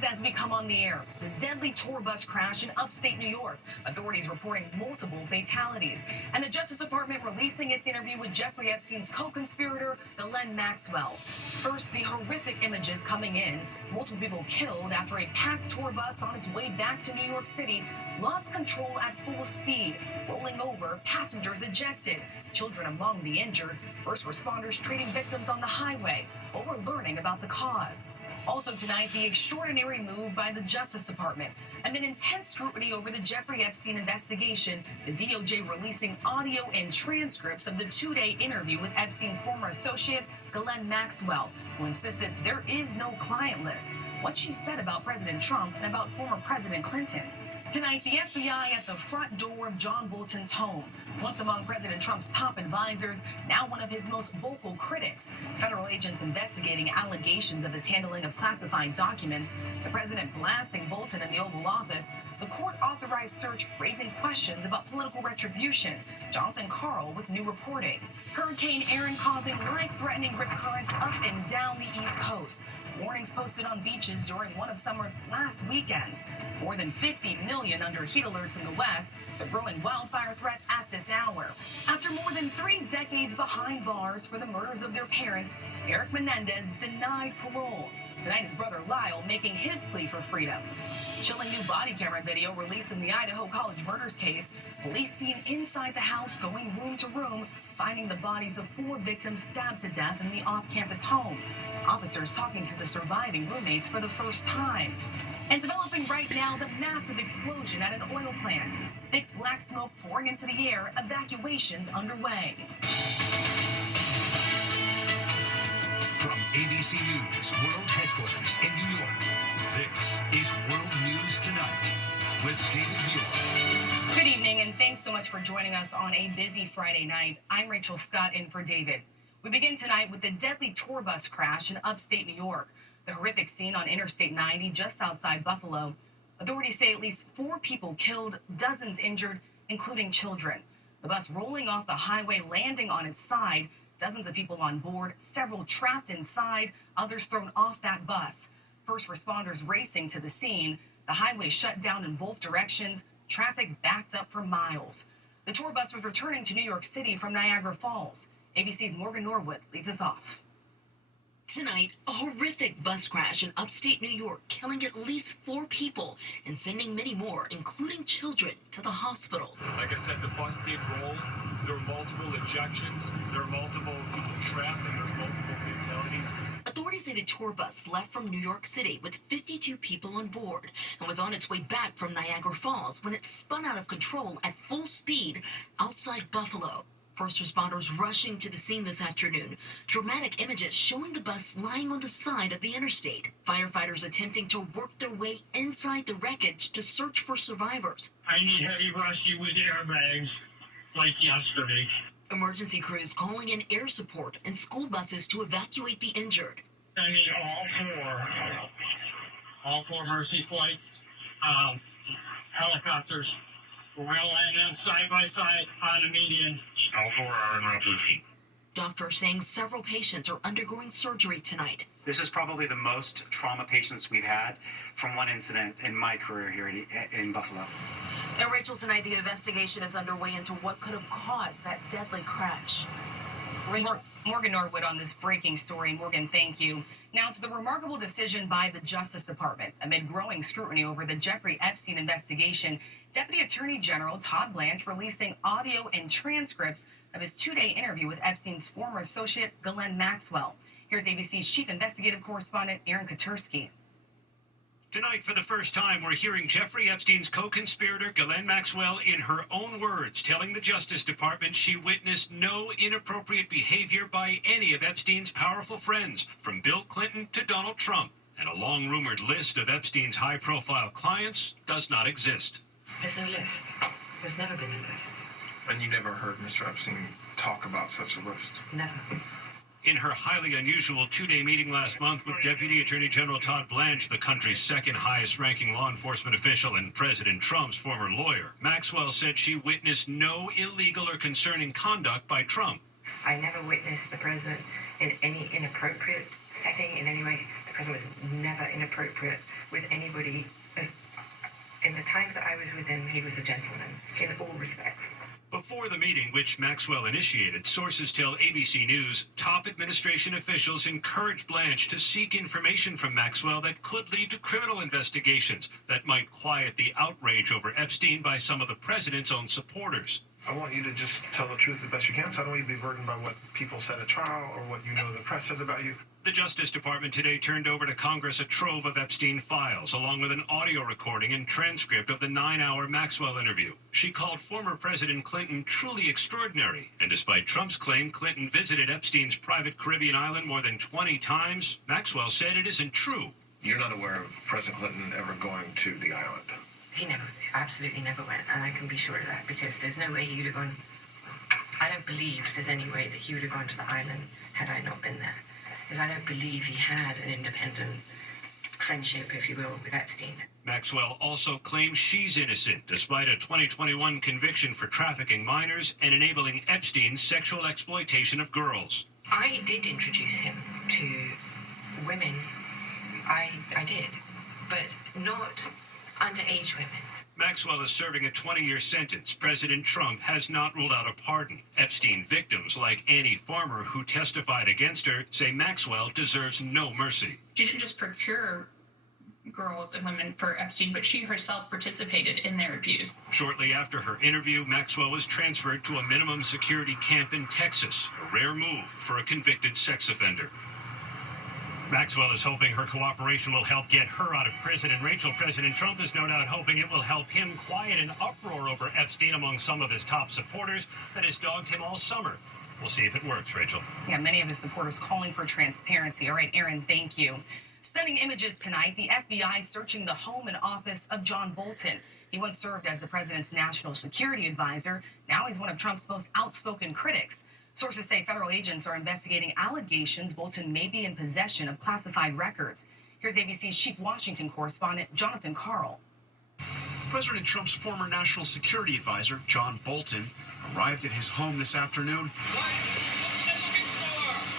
news as we come on the air. The deadly tour bus crash in upstate New York. Authorities reporting multiple fatalities. And the Justice Department releasing its interview with Jeffrey Epstein's co-conspirator, Ghislaine Maxwell. First, the horrific images coming in. Multiple people killed after a packed tour bus on its way back to New York City lost control at full speed, rolling over, passengers ejected. Children among the injured. First responders treating victims on the highway. But we're learning about the cause. Also tonight, the extraordinary move by the Justice Department. Amid intense scrutiny over the Jeffrey Epstein investigation, the DOJ releasing audio and transcripts of the two-day interview with Epstein's former associate, Ghislaine Maxwell, who insisted there is no client list. What she said about President Trump and about former President Clinton. Tonight, the FBI at the front door of John Bolton's home. Once among President Trump's top advisors, now one of his most vocal critics. Federal agents investigating allegations of his handling of classified documents. The president blasting Bolton in the Oval Office. The court-authorized search raising questions about political retribution. Jonathan Karl with new reporting. Hurricane Erin causing life-threatening rip currents up and down the East Coast. Warnings posted on beaches during one of summer's last weekends. More than 50 million under heat alerts in the West. The growing wildfire threat at this hour. After more than 3 decades behind bars for the murders of their parents, Eric Menendez denied parole. Tonight, his brother Lyle making his plea for freedom. Chilling new body camera video released in the Idaho College murders case. Police seen inside the house going room to room, finding the bodies of 4 victims stabbed to death in the off-campus home. Officers talking to the surviving roommates for the first time. And developing right now, the massive explosion at an oil plant. Thick black smoke pouring into the air, evacuations underway. From ABC News World Headquarters in New York, this is World News Tonight with David Muir. Good evening, and thanks so much for joining us on a busy Friday night. I'm Rachel Scott in for David. We begin tonight with the deadly tour bus crash in upstate New York. The horrific scene on Interstate 90 just outside Buffalo. Authorities say at least 4 people killed, dozens injured, including children. The bus rolling off the highway, landing on its side. Dozens of people on board, several trapped inside, others thrown off that bus. First responders racing to the scene. The highway shut down in both directions. Traffic backed up for miles. The tour bus was returning to New York City from Niagara Falls. ABC's Morgan Norwood leads us off. Tonight, a horrific bus crash in upstate New York, killing at least 4 people and sending many more, including children, to the hospital. Like I said, the bus did roll. There were multiple ejections. There were multiple people trapped, and there's multiple fatalities. Authorities say the tour bus left from New York City with 52 people on board and was on its way back from Niagara Falls when it spun out of control at full speed outside Buffalo. First responders rushing to the scene this afternoon. Dramatic images showing the bus lying on the side of the interstate. Firefighters attempting to work their way inside the wreckage to search for survivors. I need heavy rescue with airbags, like yesterday. Emergency crews calling in air support and school buses to evacuate the injured. I need all four Mercy flights, helicopters. We're landing side by side on a median. All 4 are en route. Doctors saying several patients are undergoing surgery tonight. This is probably the most trauma patients we've had from one incident in my career here in Buffalo. And Rachel, tonight the investigation is underway into what could have caused that deadly crash. Morgan Norwood on this breaking story. Morgan, thank you. Now to the remarkable decision by the Justice Department. Amid growing scrutiny over the Jeffrey Epstein investigation, Deputy Attorney General Todd Blanche releasing audio and transcripts of his 2-day interview with Epstein's former associate, Ghislaine Maxwell. Here's ABC's Chief Investigative Correspondent, Aaron Katersky. Tonight, for the first time, we're hearing Jeffrey Epstein's co-conspirator, Ghislaine Maxwell, in her own words, telling the Justice Department she witnessed no inappropriate behavior by any of Epstein's powerful friends, from Bill Clinton to Donald Trump. And a long-rumored list of Epstein's high-profile clients does not exist. There's no list. There's never been a list. And you never heard Mr. Epstein talk about such a list? Never. In her highly unusual 2-day meeting last month with Deputy Attorney General Todd Blanche, the country's second highest-ranking law enforcement official and President Trump's former lawyer, Maxwell said she witnessed no illegal or concerning conduct by Trump. I never witnessed the president in any inappropriate setting in any way. The president was never inappropriate with anybody. In the times that I was with him, he was a gentleman in all respects. Before the meeting, which Maxwell initiated, sources tell ABC News top administration officials encouraged Blanche to seek information from Maxwell that could lead to criminal investigations that might quiet the outrage over Epstein by some of the president's own supporters. I want you to just tell the truth the best you can, so I don't want you to be burdened by what people said at trial or what you know the press says about you. The Justice Department today turned over to Congress a trove of Epstein files, along with an audio recording and transcript of the 9-hour Maxwell interview. She called former President Clinton truly extraordinary, and despite Trump's claim Clinton visited Epstein's private Caribbean island more than 20 times, Maxwell said it isn't true. You're not aware of President Clinton ever going to the island? He absolutely never went, and I can be sure of that, because there's no way he would have gone. I don't believe there's any way that he would have gone to the island had I not been there. Because I don't believe he had an independent friendship, if you will, with Epstein. Maxwell also claims she's innocent, despite a 2021 conviction for trafficking minors and enabling Epstein's sexual exploitation of girls. I did introduce him to women. I did, but not underage women. Maxwell is serving a 20-year sentence. President Trump has not ruled out a pardon. Epstein victims like Annie Farmer, who testified against her, say Maxwell deserves no mercy. She didn't just procure girls and women for Epstein, but she herself participated in their abuse. Shortly after her interview, Maxwell was transferred to a minimum security camp in Texas, a rare move for a convicted sex offender. Maxwell is hoping her cooperation will help get her out of prison, and Rachel, President Trump is no doubt hoping it will help him quiet an uproar over Epstein among some of his top supporters that has dogged him all summer. We'll see if it works, Rachel. Yeah, many of his supporters calling for transparency. All right, Aaron, thank you. Stunning images tonight, the FBI searching the home and office of John Bolton. He once served as the president's national security advisor. Now he's one of Trump's most outspoken critics. Sources say federal agents are investigating allegations Bolton may be in possession of classified records. Here's ABC's chief Washington correspondent, Jonathan Karl. President Trump's former national security advisor, John Bolton, arrived at his home this afternoon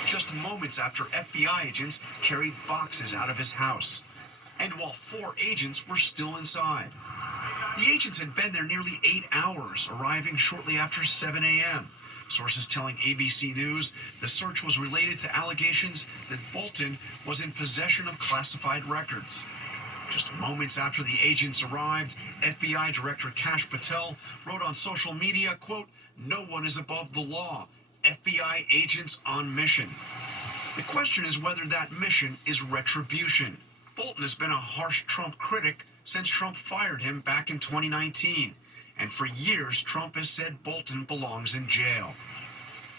just moments after FBI agents carried boxes out of his house. And while 4 agents were still inside. The agents had been there nearly 8 hours, arriving shortly after 7 a.m. Sources telling ABC News the search was related to allegations that Bolton was in possession of classified records. Just moments after the agents arrived, FBI Director Kash Patel wrote on social media, quote, "No one is above the law. FBI agents on mission." The question is whether that mission is retribution. Bolton has been a harsh Trump critic since Trump fired him back in 2019. And for years, Trump has said Bolton belongs in jail.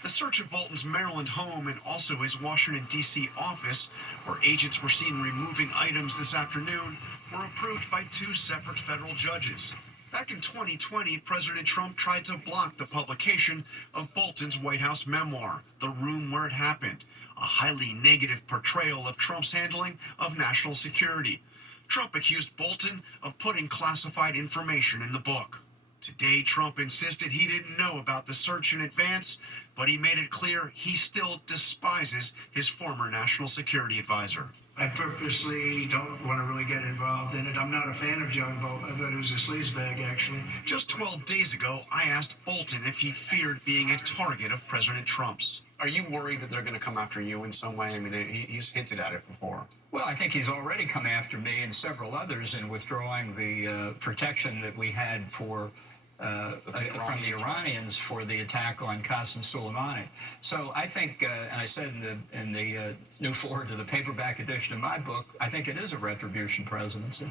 The search of Bolton's Maryland home and also his Washington, D.C. office, where agents were seen removing items this afternoon, were approved by 2 separate federal judges. Back in 2020, President Trump tried to block the publication of Bolton's White House memoir, The Room Where It Happened, a highly negative portrayal of Trump's handling of national security. Trump accused Bolton of putting classified information in the book. Today, Trump insisted he didn't know about the search in advance, but he made it clear he still despises his former national security advisor. I purposely don't want to really get involved in it. I'm not a fan of John Bolton. I thought it was a sleazebag, actually. Just 12 days ago, I asked Bolton if he feared being a target of President Trump's. Are you worried that they're going to come after you in some way? I mean, he's hinted at it before. Well, I think he's already come after me and several others in withdrawing the protection that we had for from the Iranians for the attack on Qasem Soleimani. So I think, and I said in the new forward to the paperback edition of my book, I think it is a retribution presidency.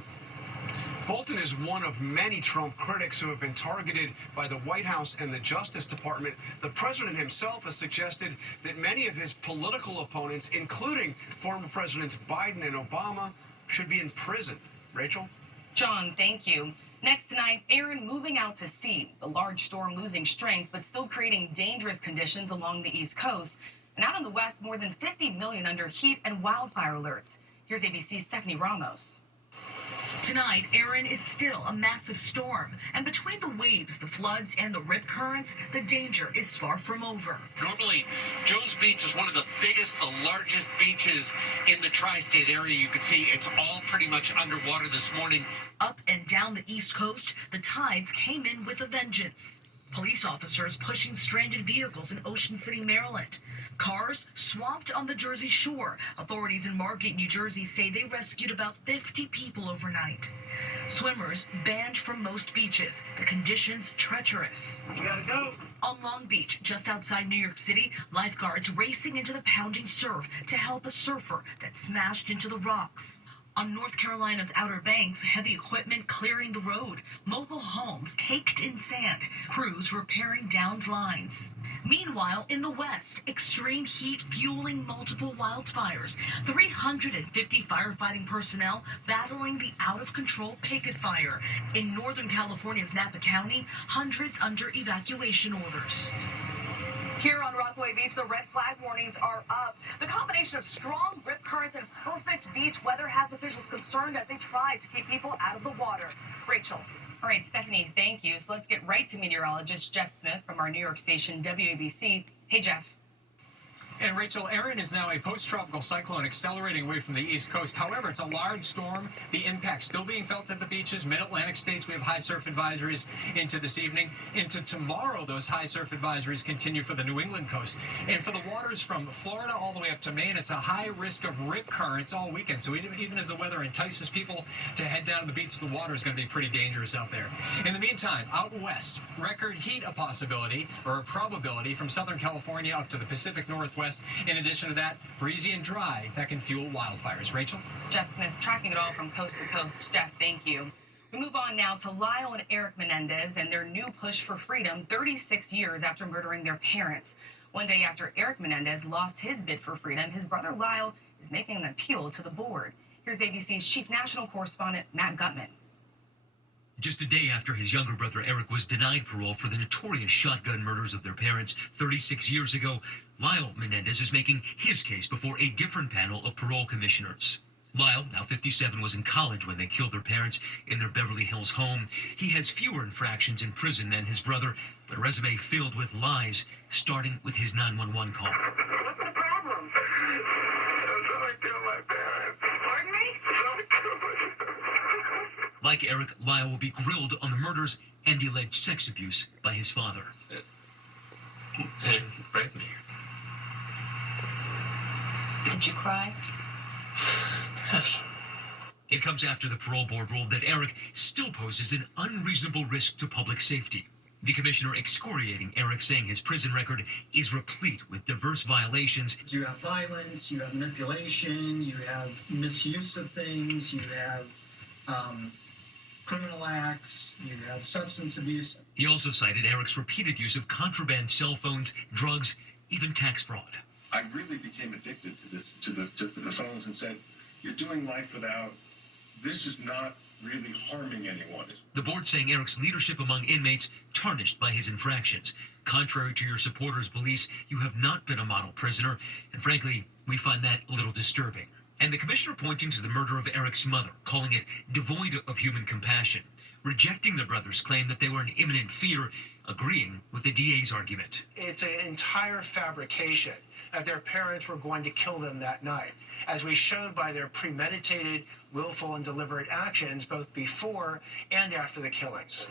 Bolton is one of many Trump critics who have been targeted by the White House and the Justice Department. The president himself has suggested that many of his political opponents, including former Presidents Biden and Obama, should be in prison. Rachel? John, thank you. Next tonight, Aaron moving out to sea. The large storm losing strength, but still creating dangerous conditions along the East Coast. And out in the West, more than 50 million under heat and wildfire alerts. Here's ABC's Stephanie Ramos. Tonight, Erin is still a massive storm, and between the waves, the floods, and the rip currents, the danger is far from over. Normally, Jones Beach is one of the biggest, the largest beaches in the tri-state area. You can see it's all pretty much underwater this morning. Up and down the East Coast, the tides came in with a vengeance. Police officers pushing stranded vehicles in Ocean City, Maryland. Cars swamped on the Jersey Shore. Authorities in Margate, New Jersey say they rescued about 50 people overnight. Swimmers banned from most beaches. The conditions treacherous. You gotta go. On Long Beach, just outside New York City, lifeguards racing into the pounding surf to help a surfer that smashed into the rocks. On North Carolina's Outer Banks, heavy equipment clearing the road, mobile homes caked in sand, crews repairing downed lines. Meanwhile, in the West, extreme heat fueling multiple wildfires, 350 firefighting personnel battling the out-of-control picket fire. In Northern California's Napa County, hundreds under evacuation orders. Here on Rockaway Beach, the red flag warnings are up. The combination of strong rip currents and perfect beach weather has officials concerned as they try to keep people out of the water. Rachel. All right, Stephanie, thank you. So let's get right to meteorologist Jeff Smith from our New York station, WABC. Hey, Jeff. And Rachel, Erin is now a post-tropical cyclone accelerating away from the East Coast. However, it's a large storm. The impact still being felt at the beaches. Mid-Atlantic states, we have high surf advisories into this evening. Into tomorrow, those high surf advisories continue for the New England coast. And for the waters from Florida all the way up to Maine, it's a high risk of rip currents all weekend. So even as the weather entices people to head down to the beach, the water is going to be pretty dangerous out there. In the meantime, out west, record heat a possibility or a probability from Southern California up to the Pacific Northwest. In addition to that, breezy and dry, that can fuel wildfires. Rachel? Jeff Smith tracking it all from coast to coast. Jeff, thank you. We move on now to Lyle and Eric Menendez and their new push for freedom 36 years after murdering their parents. One day after Eric Menendez lost his bid for freedom, his brother Lyle is making an appeal to the board. Here's ABC's chief national correspondent, Matt Gutman. Just a day after his younger brother Eric was denied parole for the notorious shotgun murders of their parents 36 years ago, Lyle Menendez is making his case before a different panel of parole commissioners. Lyle, now 57, was in college when they killed their parents in their Beverly Hills home. He has fewer infractions in prison than his brother, but a resume filled with lies, starting with his 911 call. What's the problem? Someone killed my parents. Pardon me? Someone killed my parents. Like Eric, Lyle will be grilled on the murders and the alleged sex abuse by his father. It raped me. Did you cry? Yes. It comes after the parole board ruled that Eric still poses an unreasonable risk to public safety. The commissioner excoriating Eric, saying his prison record is replete with diverse violations. You have violence, you have manipulation, you have misuse of things, you have criminal acts, you have substance abuse. He also cited Eric's repeated use of contraband cell phones, drugs, even tax fraud. I really became addicted to this, to the phones, and said, "You're doing life without. This is not really harming anyone." The board saying Eric's leadership among inmates tarnished by his infractions. Contrary to your supporters' beliefs, you have not been a model prisoner, and frankly, we find that a little disturbing. And the commissioner pointing to the murder of Eric's mother, calling it devoid of human compassion, rejecting the brothers' claim that they were in imminent fear, agreeing with the DA's argument. It's an entire fabrication that their parents were going to kill them that night, as we showed by their premeditated, willful, and deliberate actions both before and after the killings.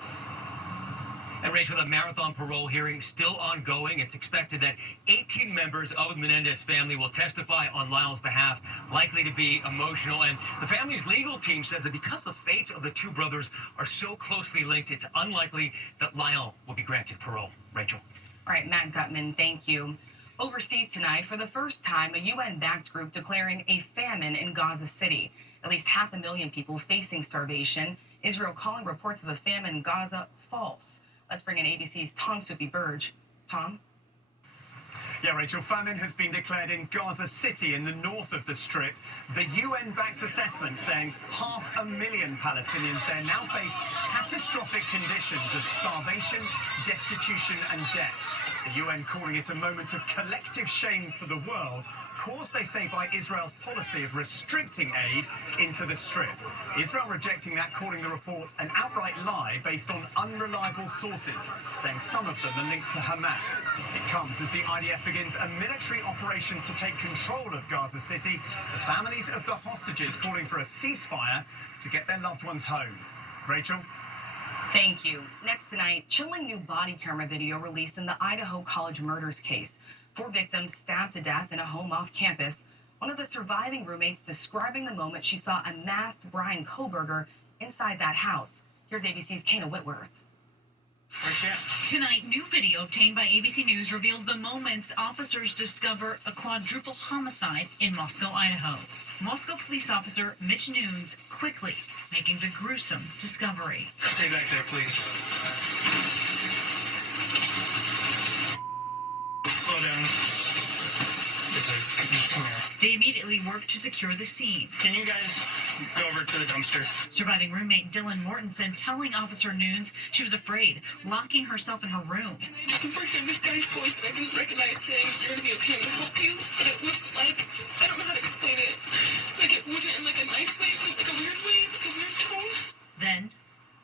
And Rachel, the marathon parole hearing still ongoing. It's expected that 18 members of the Menendez family will testify on Lyle's behalf, likely to be emotional. And the family's legal team says that because the fates of the two brothers are so closely linked, it's unlikely that Lyle will be granted parole. Rachel. All right, Matt Gutman, thank you. Overseas tonight, for the first time, a UN-backed group declaring a famine in Gaza City. At least 500,000 people facing starvation. Israel calling reports of a famine in Gaza false. Let's bring in ABC's Tom Sophie Burge. Tom? Yeah, Rachel, famine has been declared in Gaza City in the north of the Strip. The UN-backed assessment saying 500,000 Palestinians there now face catastrophic conditions of starvation, destitution and death. The UN calling it a moment of collective shame for the world, caused, they say, by Israel's policy of restricting aid into the Strip. Israel rejecting that, calling the report an outright lie based on unreliable sources, saying some of them are linked to Hamas. It comes as the IDF begins a military operation to take control of Gaza City, the families of the hostages calling for a ceasefire to get their loved ones home. Rachel? Thank you. Next tonight, chilling new body camera video released in the Idaho College murders case. 4 victims stabbed to death in a home off campus. One of the surviving roommates describing the moment she saw a masked Brian Kohberger inside that house. Here's ABC's Kana Whitworth. Tonight, new video obtained by ABC News reveals the moments officers discover a quadruple homicide in Moscow, Idaho. Moscow police officer Mitch Nunes quickly making the gruesome discovery. Stay back there, please. Slow down. Just come here. They immediately work to secure the scene. Can you guys go over to the dumpster? Surviving roommate Dylan Mortensen telling Officer Nunes she was afraid, locking herself in her room. I can hear this guy's voice that I didn't recognize saying, "You're gonna be okay, I'm gonna help you." But it wasn't like, I don't know how to explain it. Like, it wasn't in like a nice way, it was like a weird way, like a weird tone. Then,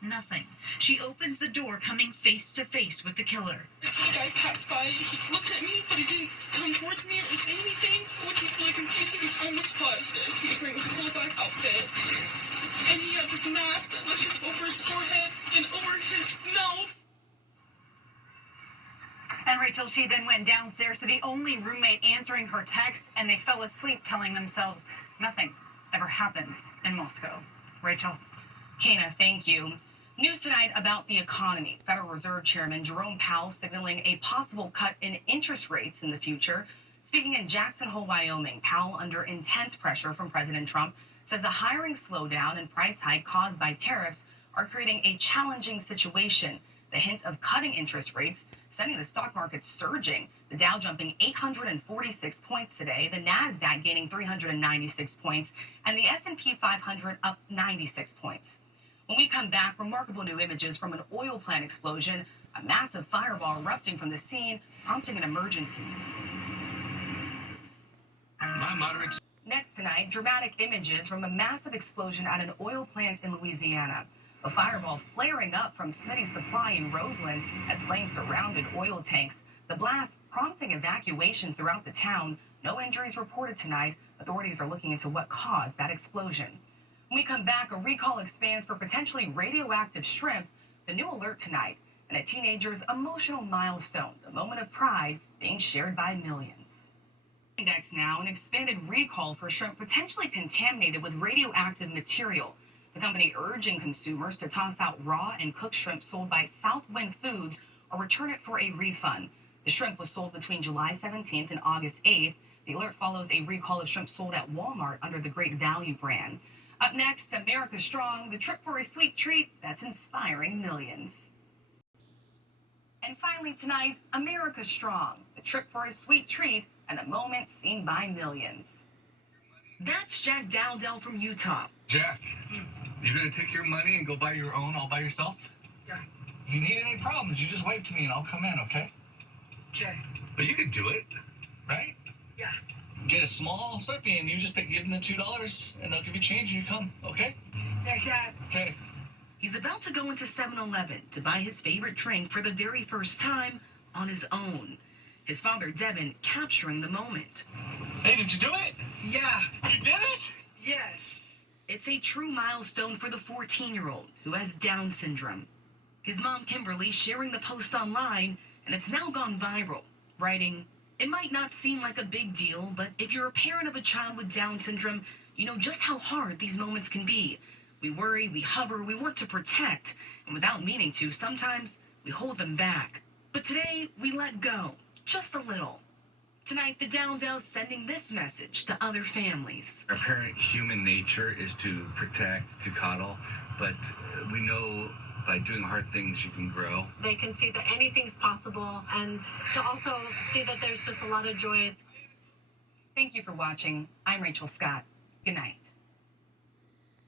nothing. She opens the door, coming face to face with the killer. This guy passed by, he looked at me, but he didn't come towards me or say anything, which was really confusing. I'm almost positive he was wearing a full black outfit, and he had this mask that was just over his forehead and over his mouth. And Rachel, she then went downstairs to the only roommate answering her text, and they fell asleep telling themselves nothing ever happens in Moscow. Rachel. Kana, thank you. News tonight about the economy. Federal Reserve Chairman Jerome Powell signaling a possible cut in interest rates in the future. Speaking in Jackson Hole, Wyoming, Powell, under intense pressure from President Trump, says a hiring slowdown and price hike caused by tariffs are creating a challenging situation. The hint of cutting interest rates sending the stock market surging. The Dow jumping 846 points today, the Nasdaq gaining 396 points, and the S&P 500 up 96 points. When we come back, remarkable new images from an oil plant explosion, a massive fireball erupting from the scene, prompting an emergency. Next tonight, dramatic images from a massive explosion at an oil plant in Louisiana. A fireball flaring up from Smitty Supply in Roseland as flames surrounded oil tanks. The blast prompting evacuation throughout the town. No injuries reported tonight. Authorities are looking into what caused that explosion. When we come back, a recall expands for potentially radioactive shrimp. The new alert tonight, and a teenager's emotional milestone, the moment of pride being shared by millions. Index now, an expanded recall for shrimp potentially contaminated with radioactive material. The company urging consumers to toss out raw and cooked shrimp sold by Southwind Foods or return it for a refund. The shrimp was sold between July 17th and August 8th. The alert follows a recall of shrimp sold at Walmart under the Great Value brand. Up next, America Strong, the trip for a sweet treat that's inspiring millions. And finally tonight, America Strong, the trip for a sweet treat and the moment seen by millions. That's Jack Dowdell from Utah. Jack, you gonna take your money and go buy your own all by yourself? Yeah. If you need any problems, you just wave to me and I'll come in, okay? Okay. But you could do it, right? Yeah. Get a small Slurpee and you just give them the $2 and they'll give you change and you come, okay? There's that. Okay. He's about to go into 7-Eleven to buy his favorite drink for the very first time on his own. His father, Devin, capturing the moment. Hey, did you do it? Yeah. You did it? Yes. It's a true milestone for the 14-year-old who has Down syndrome. His mom, Kimberly, sharing the post online, and it's now gone viral, writing, "It might not seem like a big deal, but if you're a parent of a child with Down syndrome, you know just how hard these moments can be. We worry, we hover, we want to protect, and without meaning to, sometimes we hold them back. But today, we let go, just a little." Tonight, the Dowdells sending this message to other families. Our parent human nature is to protect, to coddle, but we know by doing hard things you can grow. They can see that anything's possible and to also see that there's just a lot of joy. Thank you for watching. I'm Rachel Scott. Good night.